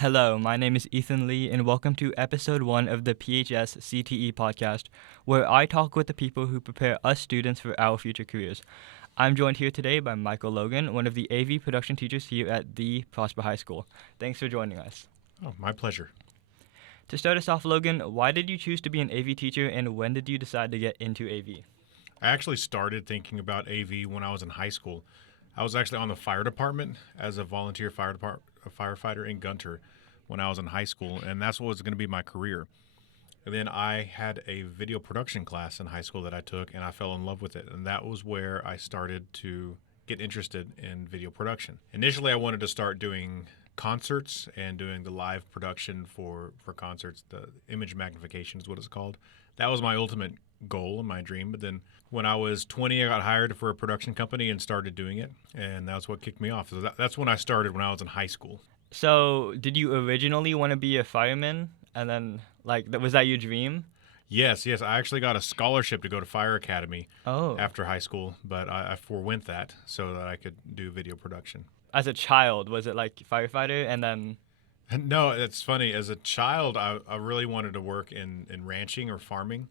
Hello, my name is Ethan Lee, and welcome to episode 1 of the PHS CTE podcast, where I talk with the people who prepare us students for our future careers. I'm joined here today by Michael Logan, one of the AV production teachers here at the Prosper High School. Thanks for joining us. Oh, my pleasure. To start us off, Logan, why did you choose to be an AV teacher, and when did you decide to get into AV? I actually started thinking about AV when I was in high school. I was actually on the fire department as a volunteer firefighter in Gunter when I was in high school, and that's what was going to be my career. And then I had a video production class in high school that I took, and I fell in love with it. And that was where I started to get interested in video production. Initially, I wanted to start doing concerts and doing the live production for concerts. The image magnification is what it's called. That was my ultimate goal and my dream. But then when I was 20, I got hired for a production company and started doing it. And that's what kicked me off. So that's when I started when I was in high school. So, did you originally want to be a fireman? And then, was that your dream? Yes. I actually got a scholarship to go to Fire Academy Oh. after high school, but I forewent that so that I could do video production. As a child, was it like firefighter and then... No, it's funny. As a child, I really wanted to work in ranching or farming,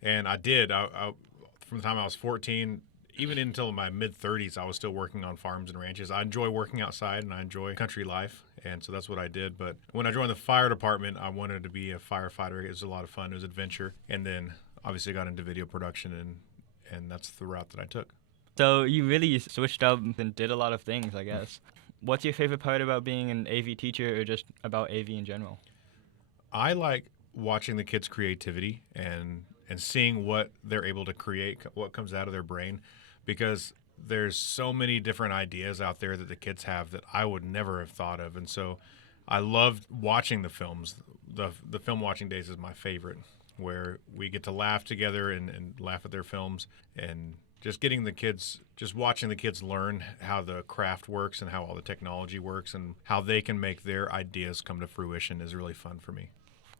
and I did. From the time I was 14, even until my mid-30s, I was still working on farms and ranches. I enjoy working outside, and I enjoy country life, and so that's what I did. But when I joined the fire department, I wanted to be a firefighter. It was a lot of fun. It was adventure, and then obviously got into video production, and that's the route that I took. So you really switched up and did a lot of things, I guess. What's your favorite part about being an AV teacher or just about AV in general? I like watching the kids' creativity and seeing what they're able to create, what comes out of their brain, because there's so many different ideas out there that the kids have that I would never have thought of. And so I loved watching the films. The film watching days is my favorite, where we get to laugh together and laugh at their films, and just watching the kids learn how the craft works and how all the technology works and how they can make their ideas come to fruition is really fun for me.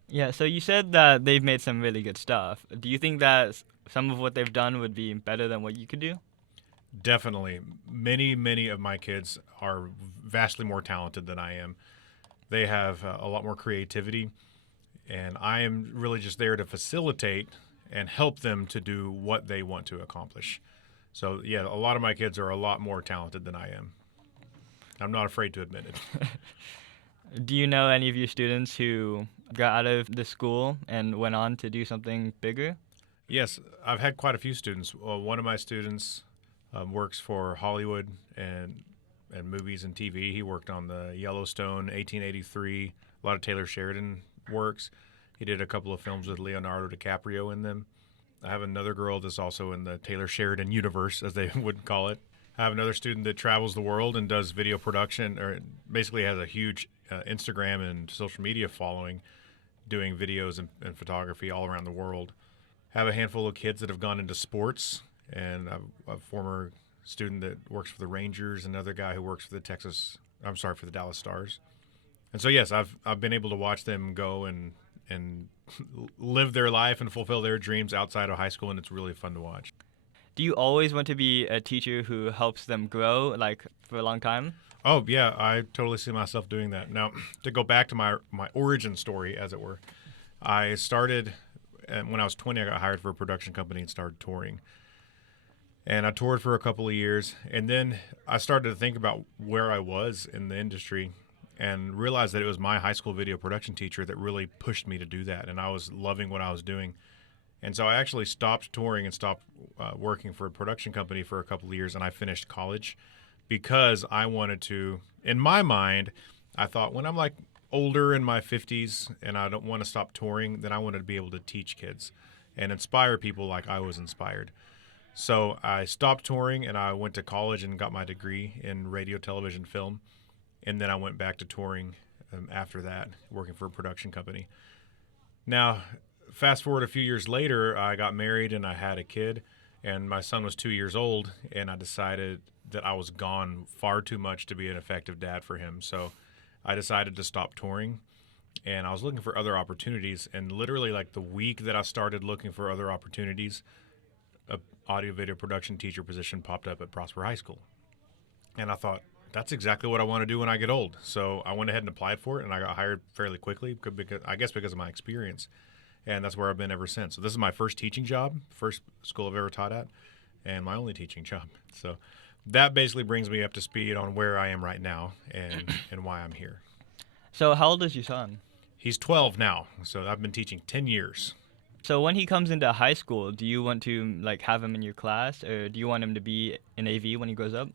Yeah, so you said that they've made some really good stuff. Do you think that some of what they've done would be better than what you could do? Definitely. Many of my kids are vastly more talented than I am. They have a lot more creativity, and I am really just there to facilitate and help them to do what they want to accomplish. So, yeah, a lot of my kids are a lot more talented than I am. I'm not afraid to admit it. Do you know any of your students who got out of the school and went on to do something bigger? Yes, I've had quite a few students. One of my students works for Hollywood and movies and TV. He worked on the Yellowstone, 1883, a lot of Taylor Sheridan works. He did a couple of films with Leonardo DiCaprio in them. I have another girl that's also in the Taylor Sheridan universe, as they would call it. I have another student that travels the world and does video production, or basically has a huge Instagram and social media following, doing videos and photography all around the world. I have a handful of kids that have gone into sports, and a former student that works for the Rangers, another guy who works for the Dallas Stars. And so, yes, I've been able to watch them go and live their life and fulfill their dreams outside of high school, and it's really fun to watch. Do you always want to be a teacher who helps them grow, for a long time? Oh, yeah, I totally see myself doing that. Now, to go back to my origin story, as it were, I started, when I was 20, I got hired for a production company and started touring. And I toured for a couple of years, and then I started to think about where I was in the industry and realized that it was my high school video production teacher that really pushed me to do that, and I was loving what I was doing. And so I actually stopped touring and stopped working for a production company for a couple of years, and I finished college because I wanted to, in my mind, I thought when I'm older in my 50s and I don't want to stop touring, then I wanted to be able to teach kids and inspire people like I was inspired. So I stopped touring and I went to college and got my degree in radio, television, film. And then I went back to touring after that, working for a production company. Now, fast forward a few years later, I got married and I had a kid, and my son was 2 years old, and I decided that I was gone far too much to be an effective dad for him. So I decided to stop touring, and I was looking for other opportunities. And literally, the week that I started looking for other opportunities, a audio video production teacher position popped up at Prosper High School. And I thought, that's exactly what I want to do when I get old. So I went ahead and applied for it, and I got hired fairly quickly because of my experience, and that's where I've been ever since. So this is my first teaching job, first school I've ever taught at, and my only teaching job. So that basically brings me up to speed on where I am right now and why I'm here. So how old is your son? He's 12 now, so I've been teaching 10 years. So when he comes into high school, do you want to like have him in your class, or do you want him to be in AV when he grows up?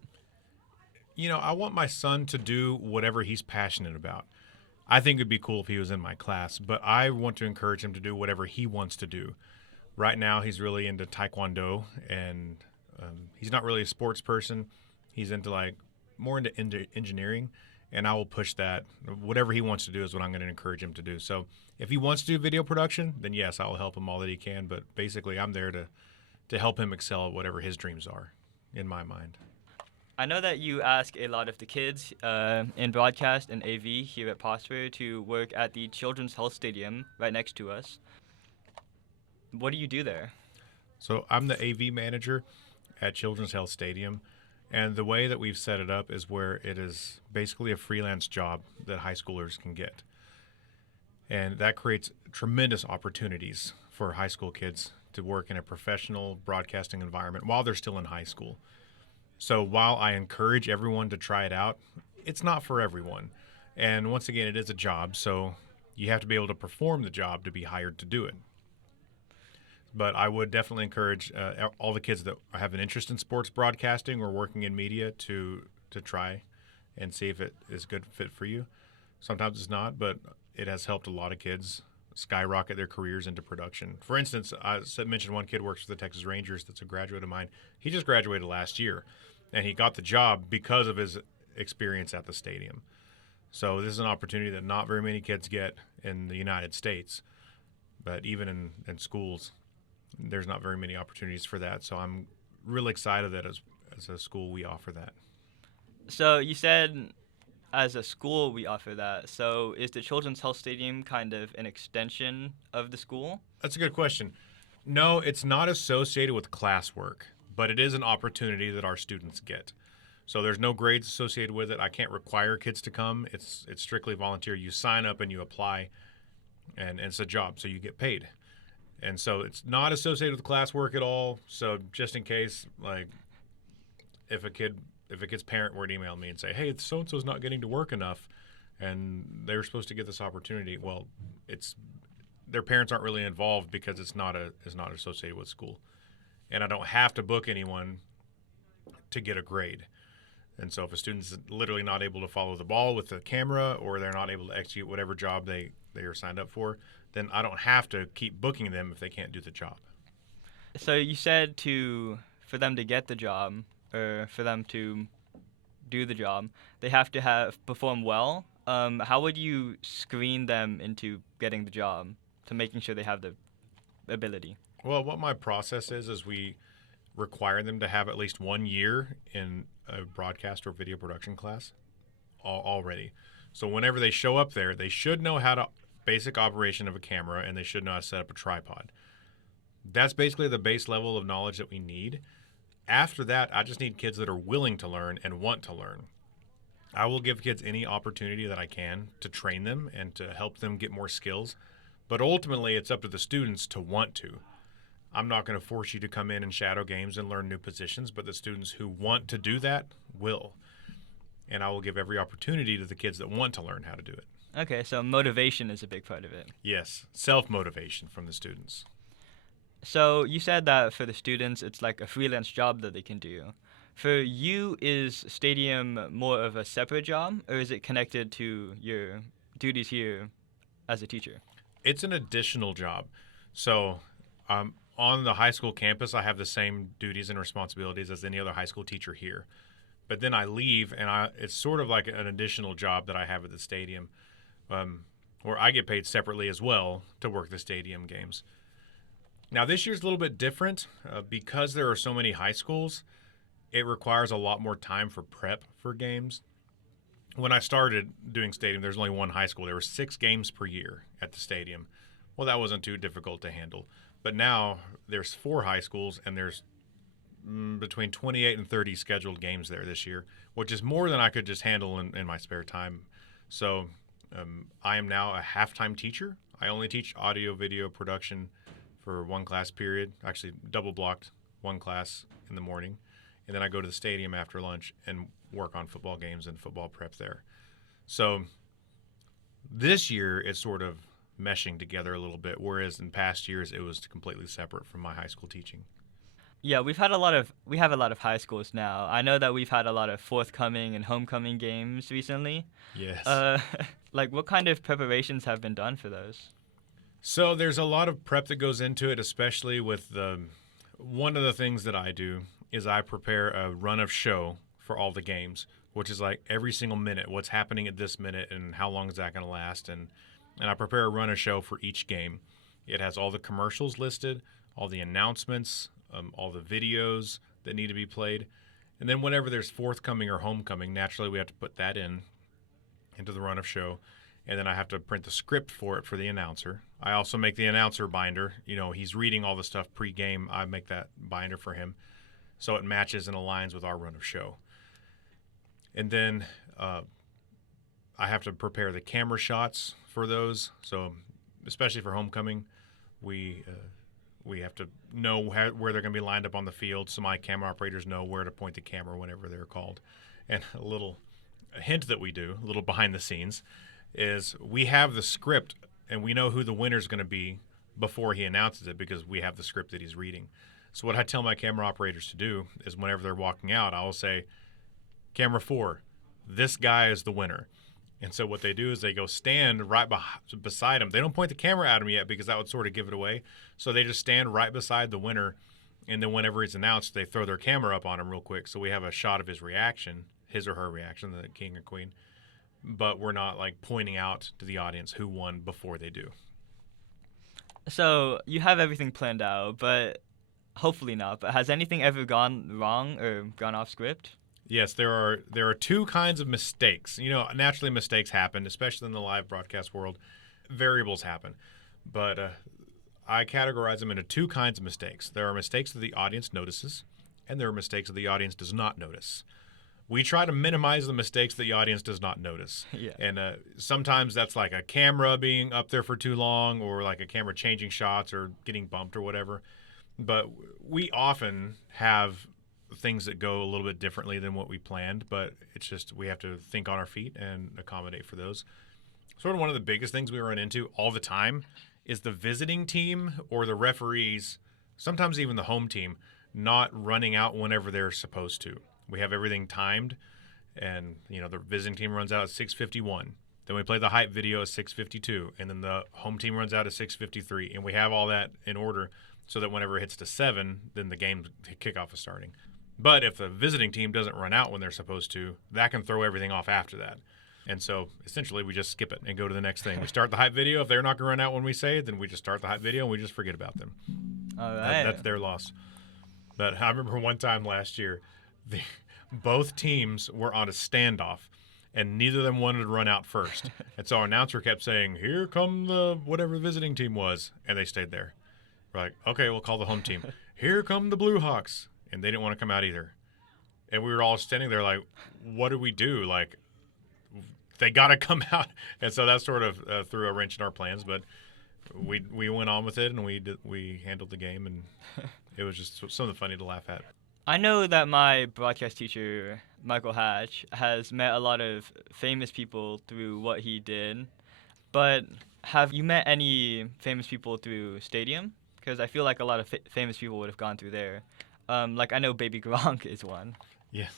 I want my son to do whatever he's passionate about. I think it'd be cool if he was in my class, but I want to encourage him to do whatever he wants to do. Right now, he's really into Taekwondo, and he's not really a sports person. He's into more into engineering, and I will push that. Whatever he wants to do is what I'm going to encourage him to do. So if he wants to do video production, then yes, I will help him all that he can. But basically, I'm there to help him excel at whatever his dreams are, in my mind. I know that you ask a lot of the kids in broadcast and AV here at Prosper to work at the Children's Health Stadium right next to us. What do you do there? So I'm the AV manager at Children's Health Stadium, and the way that we've set it up is where it is basically a freelance job that high schoolers can get. And that creates tremendous opportunities for high school kids to work in a professional broadcasting environment while they're still in high school. So while I encourage everyone to try it out, it's not for everyone. And once again, it is a job, so you have to be able to perform the job to be hired to do it. But I would definitely encourage all the kids that have an interest in sports broadcasting or working in media to try and see if it is a good fit for you. Sometimes it's not, but it has helped a lot of kids skyrocket their careers into production. For instance, I mentioned one kid works for the Texas Rangers that's a graduate of mine. He just graduated last year, and he got the job because of his experience at the stadium. So this is an opportunity that not very many kids get in the United States, but even in schools, there's not very many opportunities for that. So I'm really excited that as a school we offer that. So you said as a school we offer that. So is the Children's Health Stadium kind of an extension of the school? That's a good question. No, it's not associated with classwork, but it is an opportunity that our students get. So there's no grades associated with it. I can't require kids to come. It's strictly volunteer. You sign up and you apply, and it's a job, so you get paid. And so it's not associated with classwork at all. So just in case, if a kid's parent were to email me and say, hey, so-and-so's not getting to work enough, and they were supposed to get this opportunity, well, their parents aren't really involved because it's not associated with school. And I don't have to book anyone to get a grade. And so if a student's literally not able to follow the ball with the camera, or they're not able to execute whatever job they are signed up for, then I don't have to keep booking them if they can't do the job. So you said for them to get the job, or for them to do the job, they have to perform well. How would you screen them into getting the job, to making sure they have the ability? Well, what my process is we require them to have at least 1 year in a broadcast or video production class already. So whenever they show up there, they should know how to basic operation of a camera, and they should know how to set up a tripod. That's basically the base level of knowledge that we need. After that, I just need kids that are willing to learn and want to learn. I will give kids any opportunity that I can to train them and to help them get more skills. But ultimately, it's up to the students to want to. I'm not going to force you to come in and shadow games and learn new positions, but the students who want to do that will. And I will give every opportunity to the kids that want to learn how to do it. Okay, so motivation is a big part of it. Yes, self-motivation from the students. So you said that for the students, it's like a freelance job that they can do. For you, is Stadium more of a separate job, or is it connected to your duties here as a teacher? It's an additional job. So on the high school campus, I have the same duties and responsibilities as any other high school teacher here. But then I leave, and it's sort of like an additional job that I have at the stadium, where I get paid separately as well to work the stadium games. Now, this year's a little bit different because there are so many high schools. It requires a lot more time for prep for games. When I started doing stadium, there's only one high school. There were 6 games per year at the stadium. Well, that wasn't too difficult to handle. But now there's 4 high schools, and there's between 28 and 30 scheduled games there this year, which is more than I could just handle in my spare time. So I am now a half-time teacher. I only teach audio video production for one class period, actually double blocked one class in the morning, and then I go to the stadium after lunch and work on football games and football prep there. So this year it's sort of meshing together a little bit, whereas in past years it was completely separate from my high school teaching. Yeah, we have a lot of high schools now. I know that we've had a lot of forthcoming and homecoming games recently. Yes. Like what kind of preparations have been done for those? So there's a lot of prep that goes into it, especially with one of the things that I do is I prepare a run of show for all the games, which is like every single minute, what's happening at this minute and how long is that going to last. And I prepare a run of show for each game. It has all the commercials listed, all the announcements, all the videos that need to be played. And then whenever there's forthcoming or homecoming, naturally we have to put that into the run of show. And then I have to print the script for it for the announcer. I also make the announcer binder. You know, he's reading all the stuff pre-game. I make that binder for him so it matches and aligns with our run of show. And then I have to prepare the camera shots for those. So especially for homecoming, we have to know where they're going to be lined up on the field so my camera operators know where to point the camera whenever they're called. And a little hint that we do, a little behind the scenes, is we have the script and we know who the winner's going to be before he announces it because we have the script that he's reading. So what I tell my camera operators to do is whenever they're walking out, I will say, camera 4, this guy is the winner. And so what they do is they go stand right beside him. They don't point the camera at him yet because that would sort of give it away. So they just stand right beside the winner. And then whenever it's announced, they throw their camera up on him real quick. So we have a shot of his reaction, his or her reaction, the king or queen. But we're not like pointing out to the audience who won before they do. So you have everything planned out, but hopefully not. But has anything ever gone wrong or gone off script? Yes, there are two kinds of mistakes. You know, naturally mistakes happen, especially in the live broadcast world. Variables happen. But I categorize them into two kinds of mistakes. There are mistakes that the audience notices, and there are mistakes that the audience does not notice. We try to minimize the mistakes that the audience does not notice. Yeah. And sometimes that's like a camera being up there for too long or like a camera changing shots or getting bumped or whatever. But we often have things that go a little bit differently than what we planned, but it's just we have to think on our feet and accommodate for those. Sort of one of the biggest things we run into all the time is the visiting team or the referees, sometimes even the home team, not running out whenever they're supposed to. We have everything timed, and you know the visiting team runs out at 6:51. Then we play the hype video at 6:52, and then the home team runs out at 6:53, and we have all that in order so that whenever it hits to 7, then the game kickoff is starting. But if the visiting team doesn't run out when they're supposed to, that can throw everything off after that. And so essentially we just skip it and go to the next thing. We start the hype video. If they're not going to run out when we say it, then we just start the hype video and we just forget about them. All right. That's their loss. But I remember one time last year, both teams were on a standoff, and neither of them wanted to run out first. And so our announcer kept saying, here come the whatever the visiting team was, and they stayed there. We're like, okay, we'll call the home team. Here come the Blue Hawks. And they didn't want to come out either. And we were all standing there like, what do we do? Like, they got to come out. And so that sort of threw a wrench in our plans. But we went on with it, and we handled the game, and it was just something funny to laugh at. I know that my broadcast teacher, Michael Hatch, has met a lot of famous people through what he did. But have you met any famous people through Stadium? Because I feel like a lot of famous people would have gone through there. Like I know Baby Gronk is one. Yes.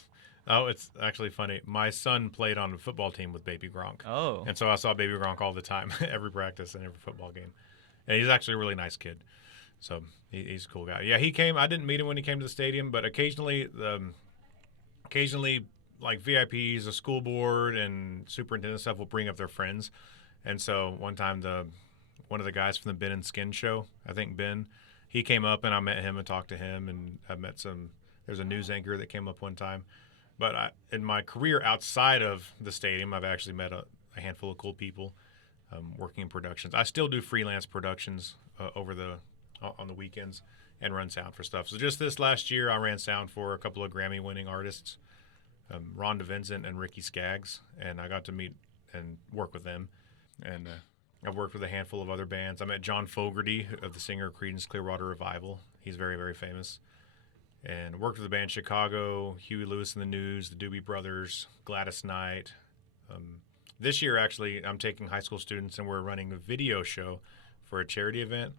Oh, it's actually funny. My son played on the football team with Baby Gronk. Oh. And so I saw Baby Gronk all the time, every practice and every football game. And he's actually a really nice kid. So he's a cool guy. Yeah, he came. I didn't meet him when he came to the stadium, but occasionally like VIPs, the school board and superintendent stuff will bring up their friends. And so one time one of the guys from the Ben and Skin show, I think Ben, he came up and I met him and talked to him, and I met there's a news anchor that came up one time. But in my career outside of the stadium, I've actually met a handful of cool people working in productions. I still do freelance productions on the weekends and run sound for stuff. So just this last year, I ran sound for a couple of Grammy-winning artists, Rhonda Vincent and Ricky Skaggs, and I got to meet and work with them. And I've worked with a handful of other bands. I met John Fogerty, of the singer of Creedence Clearwater Revival. He's very, very famous. And worked with the band Chicago, Huey Lewis and the News, the Doobie Brothers, Gladys Knight. This year, actually, I'm taking high school students, and we're running a video show for a charity event,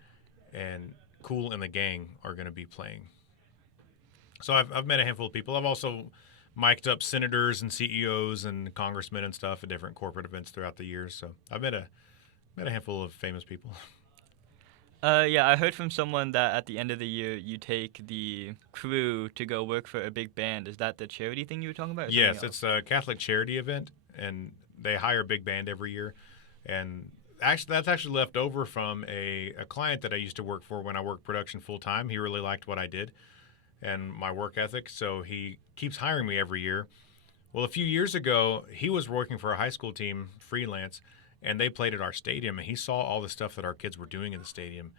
and Kool and the Gang are going to be playing. So I've met a handful of people. I've also mic'd up senators and CEOs and congressmen and stuff at different corporate events throughout the years. So I've met a handful of famous people. Yeah, I heard from someone that at the end of the year you take the crew to go work for a big band. Is that the charity thing you were talking about? Yes, it's a Catholic charity event, and they hire a big band every year. And actually, that's actually left over from a client that I used to work for when I worked production full time. He really liked what I did and my work ethic, so he keeps hiring me every year. Well, a few years ago, he was working for a high school team, freelance, and they played at our stadium, and he saw all the stuff that our kids were doing in the stadium,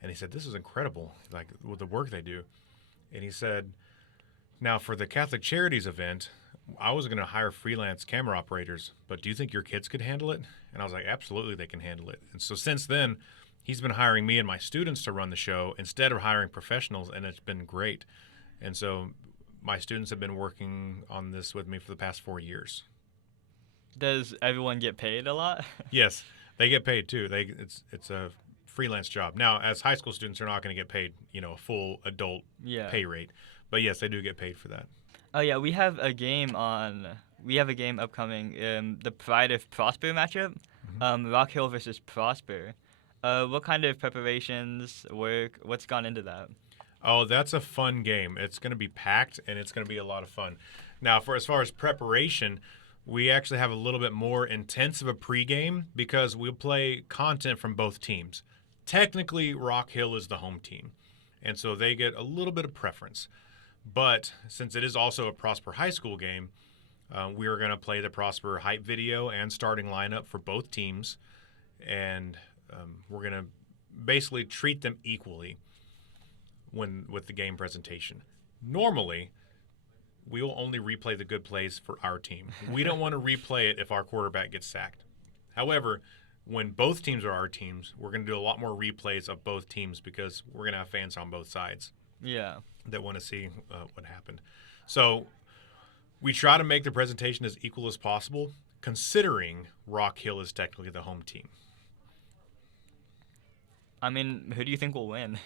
and he said, "This is incredible, like with the work they do." And he said, "Now for the Catholic Charities event, I was going to hire freelance camera operators, but do you think your kids could handle it?" And I was like, "Absolutely, they can handle it." And so since then, he's been hiring me and my students to run the show instead of hiring professionals, and it's been great. And so my students have been working on this with me for the past 4 years. Does everyone get paid a lot? Yes, they get paid too. It's a freelance job. Now, as high school students, they're not going to get paid, a full adult pay rate. But yes, they do get paid for that. Oh yeah, we have a game upcoming. The Pride of Prosper matchup. Rock Hill versus Prosper. What kind of preparations, what's gone into that? Oh, that's a fun game. It's going to be packed, and it's going to be a lot of fun. Now, as far as preparation, we actually have a little bit more intense of a pregame because we'll play content from both teams. Technically, Rock Hill is the home team, and so they get a little bit of preference. But since it is also a Prosper High School game, we are going to play the Prosper hype video and starting lineup for both teams, and we're going to basically treat them equally with the game presentation. Normally, we will only replay the good plays for our team. We don't want to replay it if our quarterback gets sacked. However, when both teams are our teams, we're going to do a lot more replays of both teams because we're going to have fans on both sides. Yeah. That want to see what happened. So we try to make the presentation as equal as possible, considering Rock Hill is technically the home team. I mean, who do you think will win?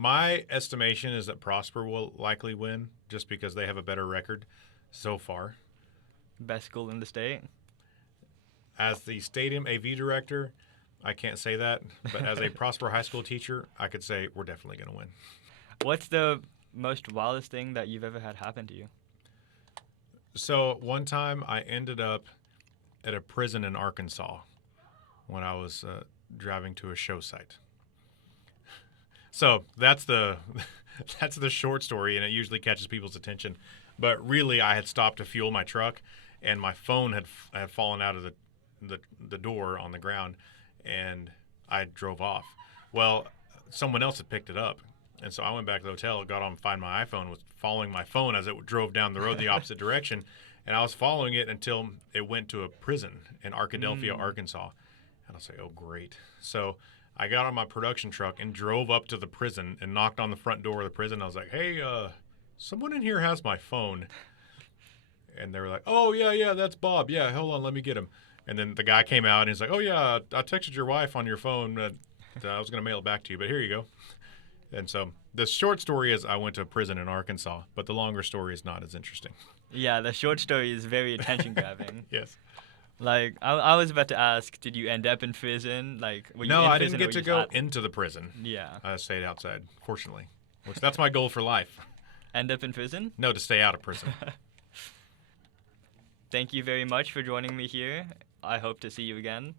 My estimation is that Prosper will likely win just because they have a better record so far. Best school in the state? As the stadium AV director, I can't say that. But as a Prosper High School teacher, I could say we're definitely going to win. What's the most wildest thing that you've ever had happen to you? So one time I ended up at a prison in Arkansas when I was driving to a show site. So that's the short story, and it usually catches people's attention. But really, I had stopped to fuel my truck, and my phone had fallen out of the door on the ground, and I drove off. Well, someone else had picked it up, and so I went back to the hotel, got on to find my iPhone, was following my phone as it drove down the road the opposite direction, and I was following it until it went to a prison in Arkadelphia, Arkansas. And I was like, oh, great. So I got on my production truck and drove up to the prison and knocked on the front door of the prison. I was like, hey, someone in here has my phone. And they were like, oh, yeah, that's Bob. Yeah, hold on, let me get him. And then the guy came out and he's like, oh, yeah, I texted your wife on your phone. I was going to mail it back to you, but here you go. And so the short story is I went to a prison in Arkansas, but the longer story is not as interesting. Yeah, the short story is very attention-grabbing. Yes. Like, I was about to ask, did you end up in prison? Like, were you No, in I prison didn't get to go into the prison. Yeah. I stayed outside, fortunately. That's my goal for life. End up in prison? No, to stay out of prison. Thank you very much for joining me here. I hope to see you again.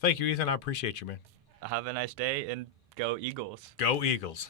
Thank you, Ethan. I appreciate you, man. Have a nice day, and go Eagles. Go Eagles.